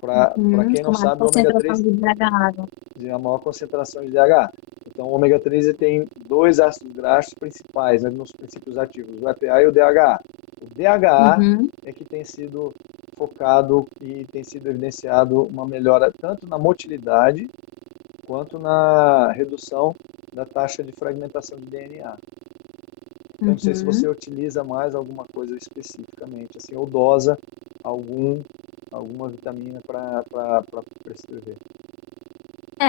Para Uhum. quem Com não mais sabe, o ômega concentração 3 de DHA. tem a maior concentração de DHA. Então, o ômega 3 ele tem dois ácidos graxos principais, né, nos princípios ativos, o EPA e o DHA. O DHA Uhum. é que tem sido focado e tem sido evidenciado uma melhora tanto na motilidade quanto na redução da taxa de fragmentação de DNA. Eu não sei se você Uhum. utiliza mais alguma coisa especificamente, assim, ou dosa algum, alguma vitamina para prescrever.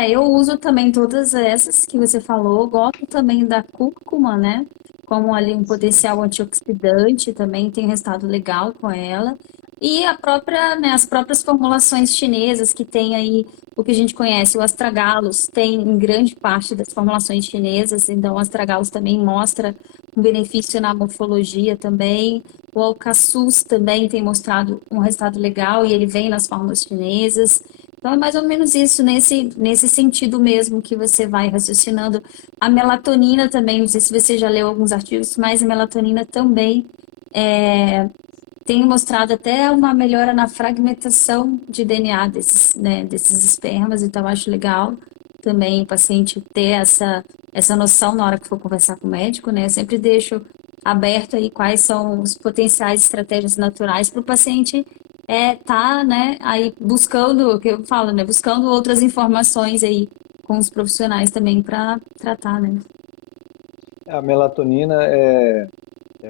Eu uso também todas essas que você falou. Gosto também da cúrcuma, né? Como ali um Sim, potencial antioxidante, também tem resultado legal com ela. E a própria, né, as próprias formulações chinesas que tem aí o que a gente conhece, o astragalos tem em grande parte das formulações chinesas, então o astragalos também mostra um benefício na morfologia também. O alcaçuz também tem mostrado um resultado legal e ele vem nas fórmulas chinesas. Então, é mais ou menos isso, nesse sentido mesmo que você vai raciocinando. A melatonina também, não sei se você já leu alguns artigos, mas a melatonina também é, tem mostrado até uma melhora na fragmentação de DNA desses, né, desses espermas, então eu acho legal também o paciente ter essa noção na hora que for conversar com o médico, né? Eu sempre deixo aberto aí quais são os potenciais estratégias naturais para o paciente tá, né, aí buscando, o que eu falo, né, buscando outras informações aí com os profissionais também para tratar, né? A melatonina é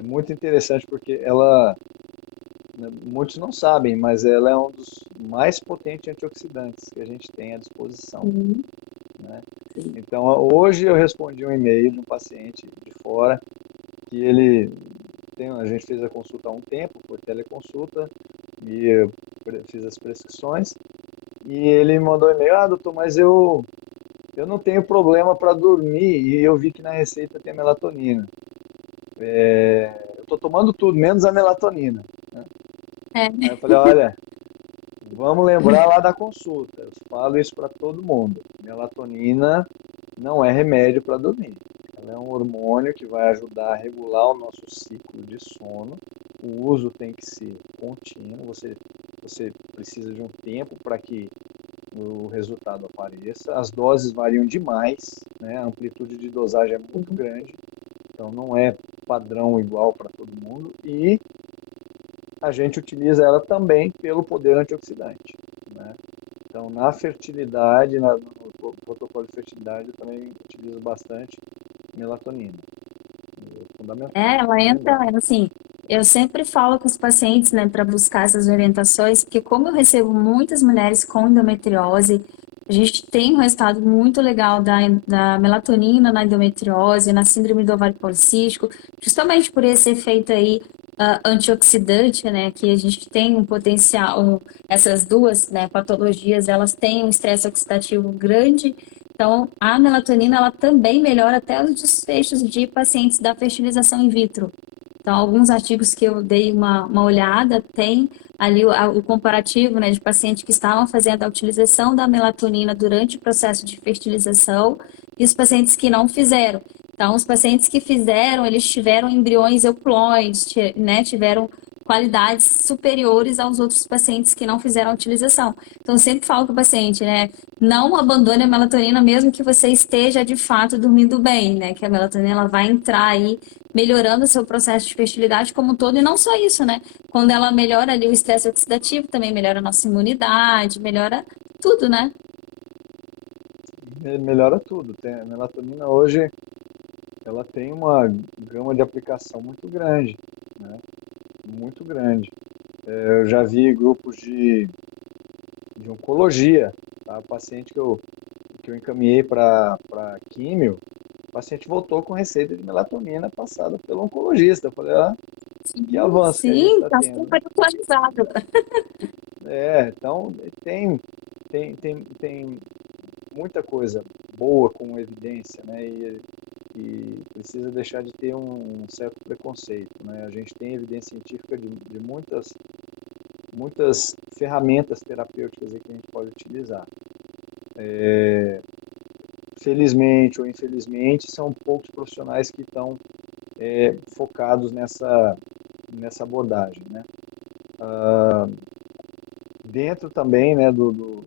muito interessante porque ela, né, muitos não sabem, mas ela é um dos mais potentes antioxidantes que a gente tem à disposição, Sim, né? sim. Então, hoje eu respondi um e-mail de um paciente de fora que a gente fez a consulta há um tempo, por teleconsulta, e eu fiz as prescrições, e ele mandou um e-mail, doutor, mas eu não tenho problema para dormir, e eu vi que na receita tem a melatonina. Eu estou tomando tudo, menos a melatonina, né? É. Aí eu falei, olha, vamos lembrar lá da consulta. Eu falo isso para todo mundo. Melatonina não é remédio para dormir. Ela é um hormônio que vai ajudar a regular o nosso ciclo de sono. O uso tem que ser contínuo. Você precisa de um tempo para que o resultado apareça. As doses variam demais, né? A amplitude de dosagem é muito grande. Então não é padrão igual para todo mundo. E a gente utiliza ela também pelo poder antioxidante, né? Então, na fertilidade, no protocolo de fertilidade, eu também utilizo bastante melatonina. É fundamental, Ela entra, lembrar. assim, eu sempre falo com os pacientes, né, para buscar essas orientações, porque como eu recebo muitas mulheres com endometriose, a gente tem um resultado muito legal da melatonina na endometriose, na síndrome do ovário policístico, justamente por esse efeito aí antioxidante, né, que a gente tem um potencial, essas duas, né, patologias, elas têm um estresse oxidativo grande. Então, a melatonina, ela também melhora até os desfechos de pacientes da fertilização in vitro. Então, alguns artigos que eu dei uma olhada, tem ali o comparativo, né, de pacientes que estavam fazendo a utilização da melatonina durante o processo de fertilização e os pacientes que não fizeram. Então, os pacientes que fizeram, eles tiveram embriões euploides, né, tiveram qualidades superiores aos outros pacientes que não fizeram a utilização. Então, eu sempre falo para o paciente, né, não abandone a melatonina mesmo que você esteja de fato dormindo bem, né? Que a melatonina ela vai entrar aí melhorando o seu processo de fertilidade como um todo e não só isso, né? Quando ela melhora ali o estresse oxidativo, também melhora a nossa imunidade, melhora tudo, né? Melhora tudo. A melatonina hoje, ela tem uma gama de aplicação muito grande, né? Muito grande. Eu já vi grupos de oncologia, tá? Paciente que eu encaminhei para químio, o paciente voltou com receita de melatonina passada pelo oncologista. Eu falei, que avanço que a gente Sim, está está tendo, né? super atualizado. Então tem muita coisa boa com evidência, né? E precisa deixar de ter um certo preconceito, né? A gente tem evidência científica de muitas ferramentas terapêuticas aí que a gente pode utilizar. Felizmente ou infelizmente, são poucos profissionais que estão focados nessa abordagem, né? Dentro também, né, do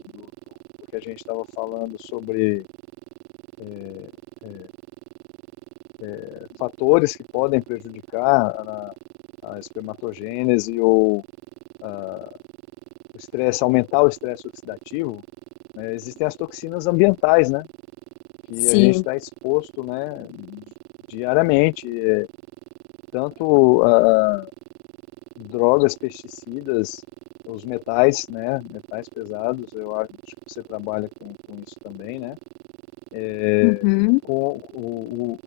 que a gente estava falando sobre fatores que podem prejudicar a espermatogênese ou o estresse, aumentar o estresse oxidativo, né? Existem as toxinas ambientais, né, que a gente Sim. está exposto, né, diariamente, tanto a drogas, pesticidas, os metais, né, metais pesados, eu acho que você trabalha com isso também, né, Uhum.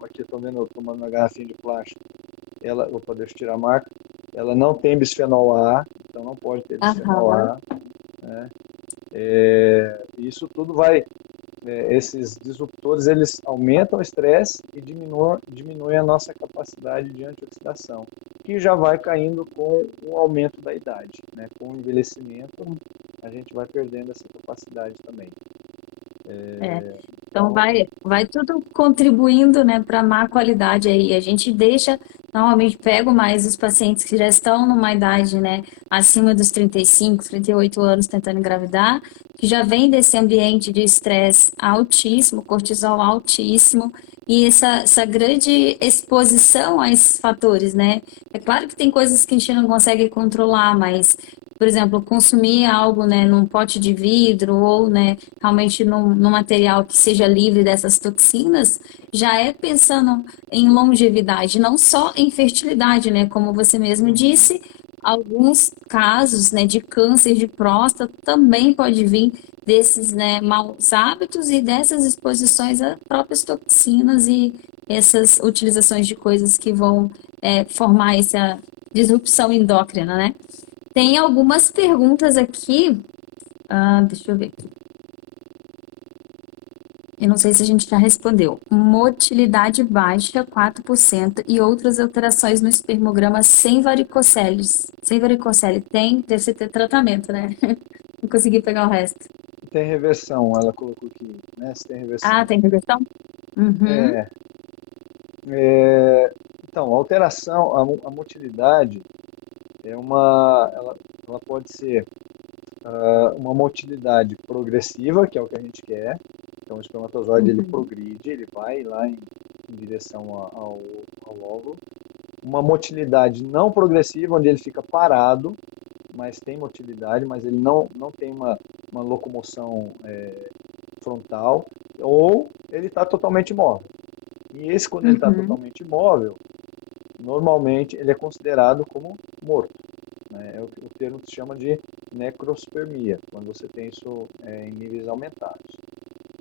aqui eu estou vendo, eu tomando uma garrafinha de plástico, opa, deixa eu tirar a marca, ela não tem bisfenol A, então não pode ter bisfenol Aham. A, né, isso tudo esses disruptores, eles aumentam o estresse e diminuem a nossa capacidade de antioxidação, que já vai caindo com o aumento da idade, né? Com o envelhecimento, a gente vai perdendo essa capacidade também. É. Então Então, vai tudo contribuindo, né, para má qualidade aí. A gente deixa, normalmente pego mais os pacientes que já estão numa idade, né, acima dos 35, 38 anos tentando engravidar, que já vem desse ambiente de estresse altíssimo, cortisol altíssimo, e essa grande exposição a esses fatores, né? É claro que tem coisas que a gente não consegue controlar, mas por exemplo, consumir algo, né, num pote de vidro ou, né, realmente num material que seja livre dessas toxinas, já é pensando em longevidade, não só em fertilidade, né, como você mesmo Uhum. disse, alguns casos, né, de câncer de próstata também pode vir desses, né, maus hábitos e dessas exposições a próprias toxinas e essas utilizações de coisas que vão formar essa disrupção endócrina, né? Tem algumas perguntas aqui. Deixa eu ver. Eu não sei se a gente já respondeu. Motilidade baixa, 4%, e outras alterações no espermograma sem varicoceles. Sem varicocele. Deve ser ter tratamento, né? Não consegui pegar o resto. Tem reversão, ela colocou aqui, né? Se tem reversão. Ah, tem reversão? Uhum, É, é, então, a alteração, a motilidade ela pode ser uma motilidade progressiva, que é o que a gente quer. Então, o espermatozoide ele uhum, progride, ele vai lá em direção ao óvulo. Uma motilidade não progressiva, onde ele fica parado, mas tem motilidade, mas ele não tem uma locomoção frontal, ou ele está totalmente imóvel. E esse, quando ele está uhum, totalmente imóvel, normalmente ele é considerado como morto. Né? O termo se chama de necrospermia, quando você tem isso em níveis aumentados.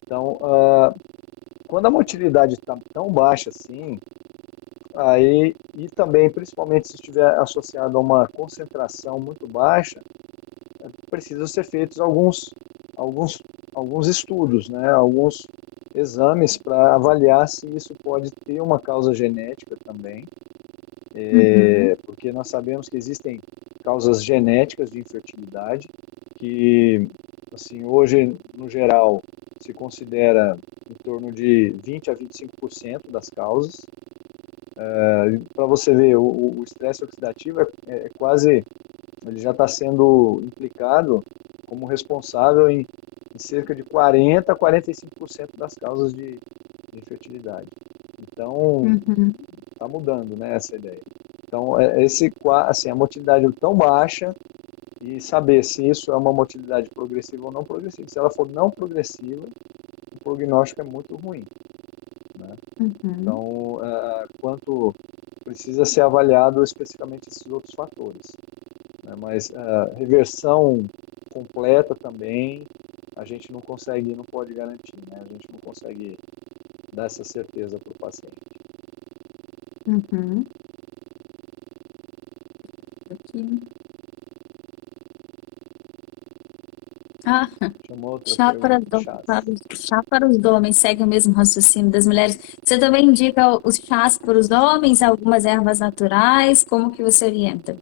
Então, quando a motilidade está tão baixa assim, aí, e também, principalmente se estiver associado a uma concentração muito baixa, precisam ser feitos alguns, alguns estudos, né? Alguns exames para avaliar se isso pode ter uma causa genética também, uhum, porque nós sabemos que existem causas genéticas de infertilidade, que assim, hoje, no geral, se considera em torno de 20 a 25% das causas. Para você ver, o estresse oxidativo é quase, ele já está sendo implicado como responsável em cerca de 40 a 45% das causas de infertilidade. Então, uhum, está mudando, né, essa ideia. Então, assim, a motilidade tão baixa e saber se isso é uma motilidade progressiva ou não progressiva. Se ela for não progressiva, o prognóstico é muito ruim, né? uhum. Então, quanto precisa ser avaliado especificamente esses outros fatores, né? Mas a reversão completa também a gente não consegue, não pode garantir, né? A gente não consegue dar essa certeza para o paciente. Uhum. Aqui. Ah, Chamou outra chá para, pergunta, chás. chá para os homens segue o mesmo raciocínio das mulheres. Você também indica os chás para os homens, algumas ervas naturais, como que você orienta?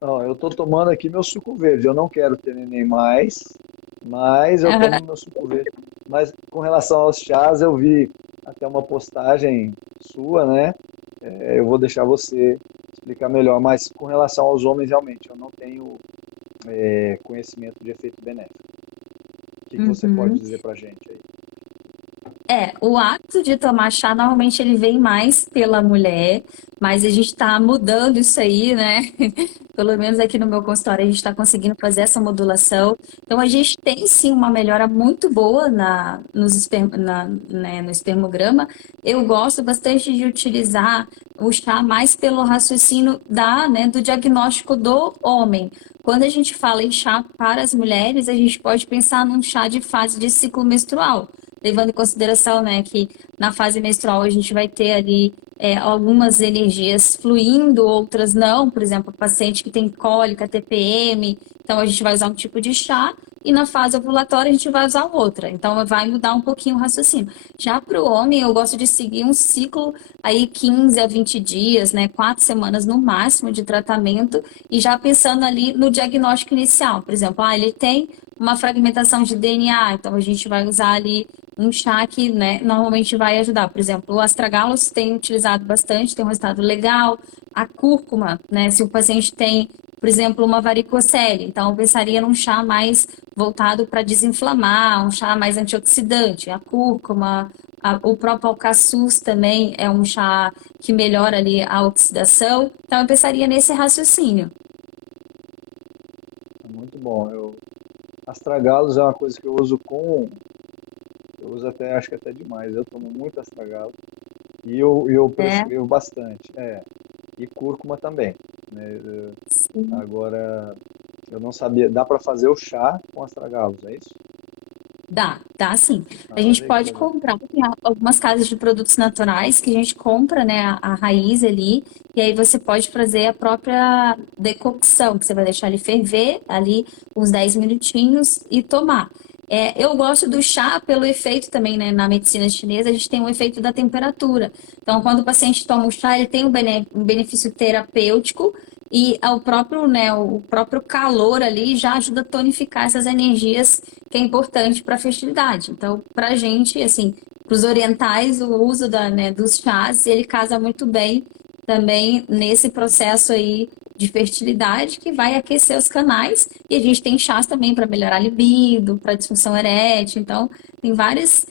Ó, eu estou tomando aqui meu suco verde. Eu não quero ter neném mais, mas eu tomo Aham. meu suco verde. Mas com relação aos chás, eu vi até uma postagem sua, né? Eu vou deixar você explicar melhor. Mas com relação aos homens, realmente, eu não tenho conhecimento de efeito benéfico. O que você pode Uhum. dizer para a gente aí? O ato de tomar chá normalmente ele vem mais pela mulher, mas a gente está mudando isso aí, né? Pelo menos aqui no meu consultório a gente está conseguindo fazer essa modulação. Então a gente tem sim uma melhora muito boa no espermograma. Eu gosto bastante de utilizar o chá mais pelo raciocínio do diagnóstico do homem. Quando a gente fala em chá para as mulheres, a gente pode pensar num chá de fase de ciclo menstrual, levando em consideração, né, que na fase menstrual a gente vai ter ali algumas energias fluindo, outras não, por exemplo, paciente que tem cólica, TPM, então a gente vai usar um tipo de chá, e na fase ovulatória a gente vai usar outra, então vai mudar um pouquinho o raciocínio. Já para o homem, eu gosto de seguir um ciclo aí 15 a 20 dias, né, 4 semanas no máximo de tratamento, e já pensando ali no diagnóstico inicial, por exemplo, ele tem uma fragmentação de DNA, então a gente vai usar ali um chá que, né, normalmente vai ajudar. Por exemplo, o astragalos tem utilizado bastante, tem um resultado legal. A cúrcuma, né, se o paciente tem, por exemplo, uma varicocele, então eu pensaria num chá mais voltado para desinflamar, um chá mais antioxidante. A cúrcuma, o próprio alcaçuz também é um chá que melhora ali a oxidação. Então eu pensaria nesse raciocínio. bom. Astragalos é uma coisa que eu uso eu uso até, acho que até demais. Eu tomo muito astragalo e eu É, prescrevo bastante. E cúrcuma também, né? sim. Agora, eu não sabia, dá para fazer o chá com astragalos, é isso? Dá sim. A Ah, gente olha aí que pode legal. comprar, tem algumas casas de produtos naturais que a gente compra, né, a raiz ali, e aí você pode fazer a própria decocção, que você vai deixar ele ferver ali uns 10 minutinhos e tomar. Eu gosto do chá pelo efeito também, né, na medicina chinesa, a gente tem um efeito da temperatura. Então, quando o paciente toma o chá, ele tem um benefício terapêutico e o próprio, né, o próprio calor ali já ajuda a tonificar essas energias que é importante para a fertilidade. Então, para a gente, assim, para os orientais, o uso dos chás, ele casa muito bem também nesse processo aí de fertilidade que vai aquecer os canais. E a gente tem chás também para melhorar a libido, para disfunção erétil. Então, tem várias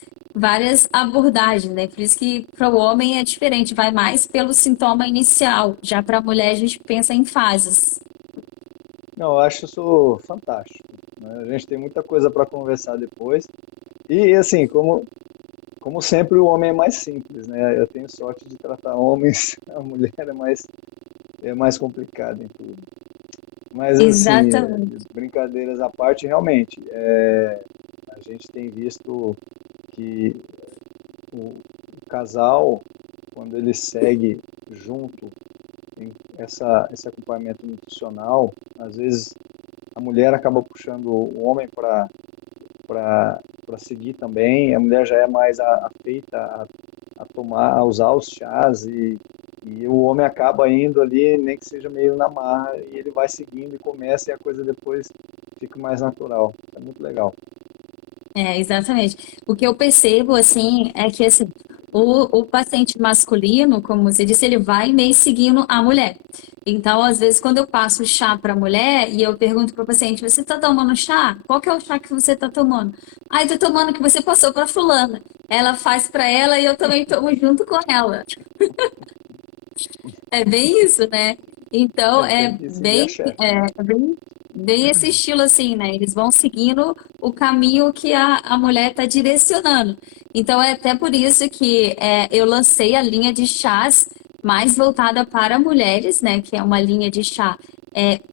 abordagens, né? Por isso que para o homem é diferente, vai mais pelo sintoma inicial. Já para a mulher, a gente pensa em fases. Não, eu acho isso fantástico, né? A gente tem muita coisa para conversar depois. E assim, como sempre, o homem é mais simples, né? Eu tenho sorte de tratar homens, a mulher é mais complicada em tudo. Mas assim, Exatamente. brincadeiras à parte, realmente, a gente tem visto que o casal, quando ele segue junto em esse acompanhamento nutricional, às vezes a mulher acaba puxando o homem para seguir também. A mulher já é mais afeita a tomar, a usar os chás e o homem acaba indo ali, nem que seja meio na marra, e ele vai seguindo e começa e a coisa depois fica mais natural. É muito legal. Exatamente. O que eu percebo, assim, é que, assim, o paciente masculino, como você disse, ele vai meio seguindo a mulher. Então, às vezes, quando eu passo chá para a mulher e eu pergunto para o paciente, você está tomando chá? Qual que é o chá que você está tomando? Ah, eu tô tomando o que você passou para fulana. Ela faz para ela e eu também tomo junto com ela. É bem isso, né? Então, Tem que seguir a chefe, né? bem esse estilo assim, né? Eles vão seguindo o caminho que a mulher está direcionando. Então, é até por isso que eu lancei a linha de chás mais voltada para mulheres, né? Que é uma linha de chá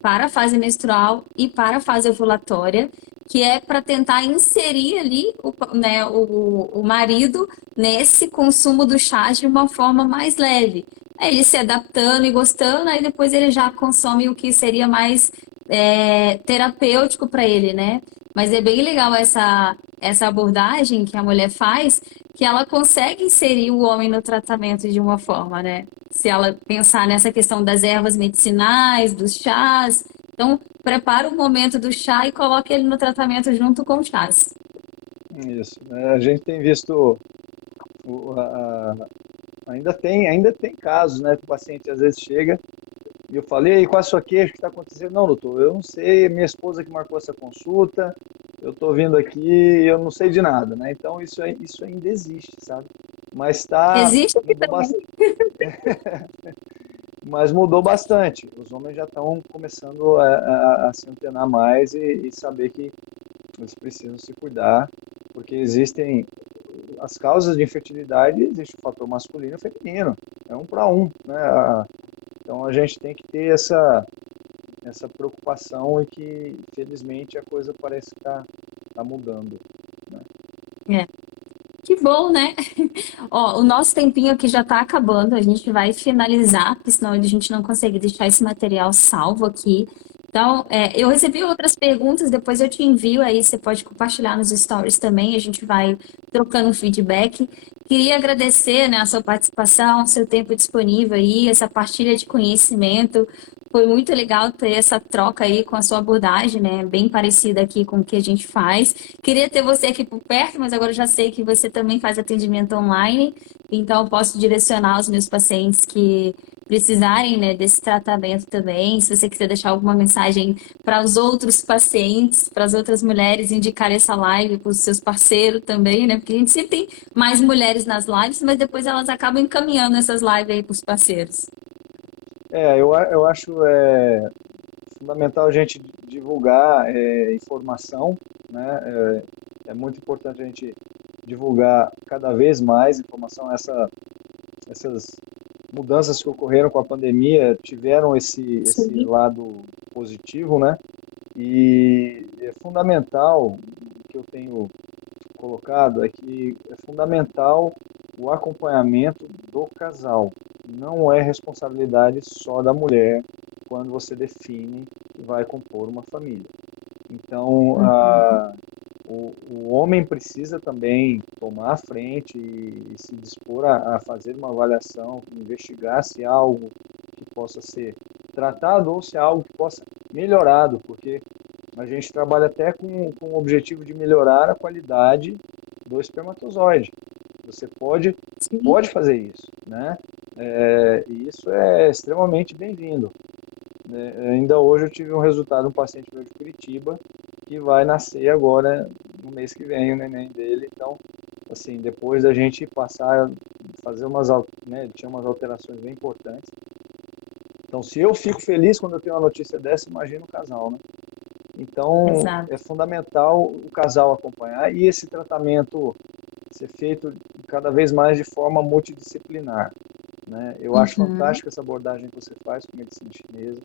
para a fase menstrual e para a fase ovulatória, que é para tentar inserir ali o marido nesse consumo do chá de uma forma mais leve. Aí ele se adaptando e gostando, aí depois ele já consome o que seria mais terapêutico para ele, né? Mas é bem legal essa abordagem que a mulher faz, que ela consegue inserir o homem no tratamento de uma forma, né? Se ela pensar nessa questão das ervas medicinais, dos chás. Então, prepara o momento do chá e coloca ele no tratamento junto com o chás. Isso. A gente tem visto o- a- a- ainda tem casos, né, que o paciente às vezes chega e eu falei, e aí, qual é a sua queixa? O que está acontecendo? Não, doutor, eu não sei, minha esposa que marcou essa consulta, eu estou vindo aqui e eu não sei de nada, né? Então isso ainda existe, sabe? Mas Existe aqui mudou também. bastante, mas mudou bastante. Os homens já estão começando a se antenar mais e saber que eles precisam se cuidar, porque existem as causas de infertilidade, existe o fator masculino e feminino, é um para um, né? Então a gente tem que ter essa preocupação e que, felizmente, a coisa parece que tá mudando, né? É. Que bom, né? Ó, o nosso tempinho aqui já está acabando, a gente vai finalizar, porque senão a gente não consegue deixar esse material salvo aqui. Então, eu recebi outras perguntas, depois eu te envio aí, você pode compartilhar nos stories também, a gente vai trocando feedback. Queria agradecer, né, a sua participação, seu tempo disponível aí, essa partilha de conhecimento. Foi muito legal ter essa troca aí com a sua abordagem, né, bem parecida aqui com o que a gente faz. Queria ter você aqui por perto, mas agora eu já sei que você também faz atendimento online, então eu posso direcionar os meus pacientes que precisarem, né, desse tratamento também. Se você quiser deixar alguma mensagem para os outros pacientes, para as outras mulheres, indicar essa live para os seus parceiros também, né? Porque a gente sempre tem mais mulheres nas lives, mas depois elas acabam encaminhando essas lives aí para os parceiros. Eu acho fundamental a gente divulgar informação, né? É muito importante a gente divulgar cada vez mais informação. Essas mudanças que ocorreram com a pandemia tiveram esse Sim. lado positivo, né? E é fundamental, o que eu tenho colocado é que é fundamental o acompanhamento do casal. Não é responsabilidade só da mulher quando você define que vai compor uma família. Então, Uhum. o homem precisa também tomar a frente e se dispor a fazer uma avaliação, investigar se há algo que possa ser tratado ou se há algo que possa melhorado, porque a gente trabalha até com o objetivo de melhorar a qualidade do espermatozoide. Você Sim. pode fazer isso, né? E isso é extremamente bem-vindo. Ainda hoje eu tive um resultado, um paciente meu de Curitiba, que vai nascer agora no mês que vem, o neném dele. Então, assim, depois da gente passar, fazer né, tinha umas alterações bem importantes. Então, se eu fico feliz quando eu tenho uma notícia dessa, imagina o casal, né? Então, Exato. é fundamental o casal acompanhar e esse tratamento ser feito cada vez mais de forma multidisciplinar, né? Eu acho Uhum. fantástica essa abordagem que você faz com a medicina chinesa.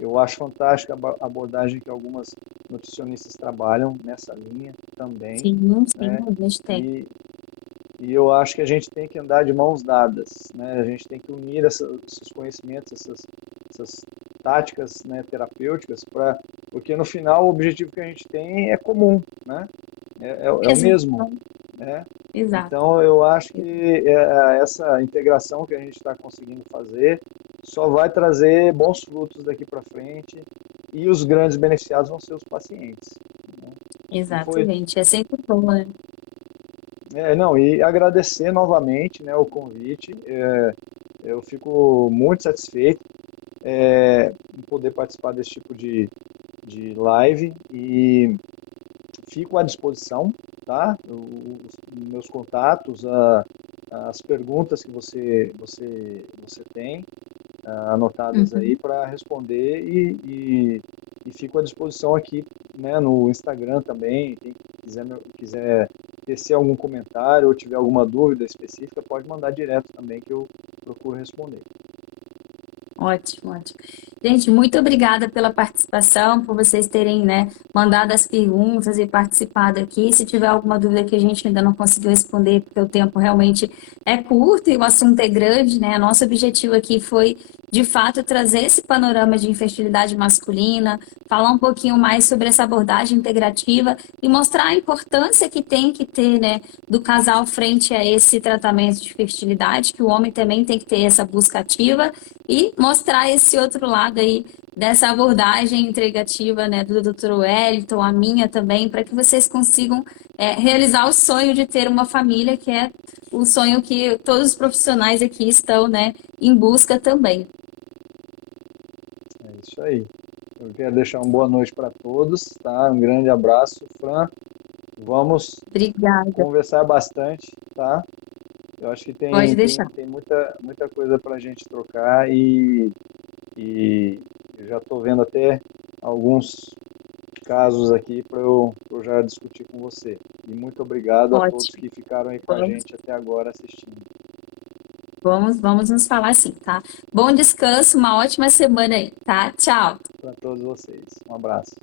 Eu acho fantástica a abordagem que algumas nutricionistas trabalham nessa linha também, Sim, sim, né? a gente tem. E, e eu acho que a gente tem que andar de mãos dadas, né? A gente tem que unir esses conhecimentos, essas táticas, né, terapêuticas, porque no final o objetivo que a gente tem é comum, né? É o Mesmo. mesmo, né? Exato. Então, eu acho que essa integração que a gente está conseguindo fazer só vai trazer bons frutos daqui para frente e os grandes beneficiados vão ser os pacientes, né? E foi, Exatamente. É sempre bom, né? não, e agradecer novamente, né, o convite. Eu fico muito satisfeito em poder participar desse tipo de live e fico à disposição, tá? Os meus contatos, as perguntas que você tem anotadas aí Uhum. para responder e fico à disposição aqui, né, no Instagram também. Quem quiser tecer algum comentário ou tiver alguma dúvida específica, pode mandar direto também que eu procuro responder. Ótimo, ótimo. Gente, muito obrigada pela participação, por vocês terem, né, mandado as perguntas e participado aqui. Se tiver alguma dúvida que a gente ainda não conseguiu responder, porque o tempo realmente é curto e o assunto é grande, né? Nosso objetivo aqui foi, de fato, trazer esse panorama de infertilidade masculina, falar um pouquinho mais sobre essa abordagem integrativa e mostrar a importância que tem que ter, né, do casal frente a esse tratamento de fertilidade, que o homem também tem que ter essa busca ativa e mostrar esse outro lado aí dessa abordagem integrativa, né, do Dr. Wellington, a minha também, para que vocês consigam realizar o sonho de ter uma família, que é o sonho que todos os profissionais aqui estão, né, em busca também. É isso aí. Eu quero deixar uma boa noite para todos, tá? Um grande abraço, Fran. Vamos Obrigada. conversar bastante, tá? Eu acho que Pode tem, deixar. tem, tem muita coisa para a gente trocar e eu já estou vendo até alguns casos aqui para eu já discutir com você. E muito obrigado a todos Ótimo. que ficaram aí com a Vamos, gente até agora assistindo. vamos nos falar assim, tá? Bom descanso, uma ótima semana aí, tá? Tchau. Para todos vocês. Um abraço.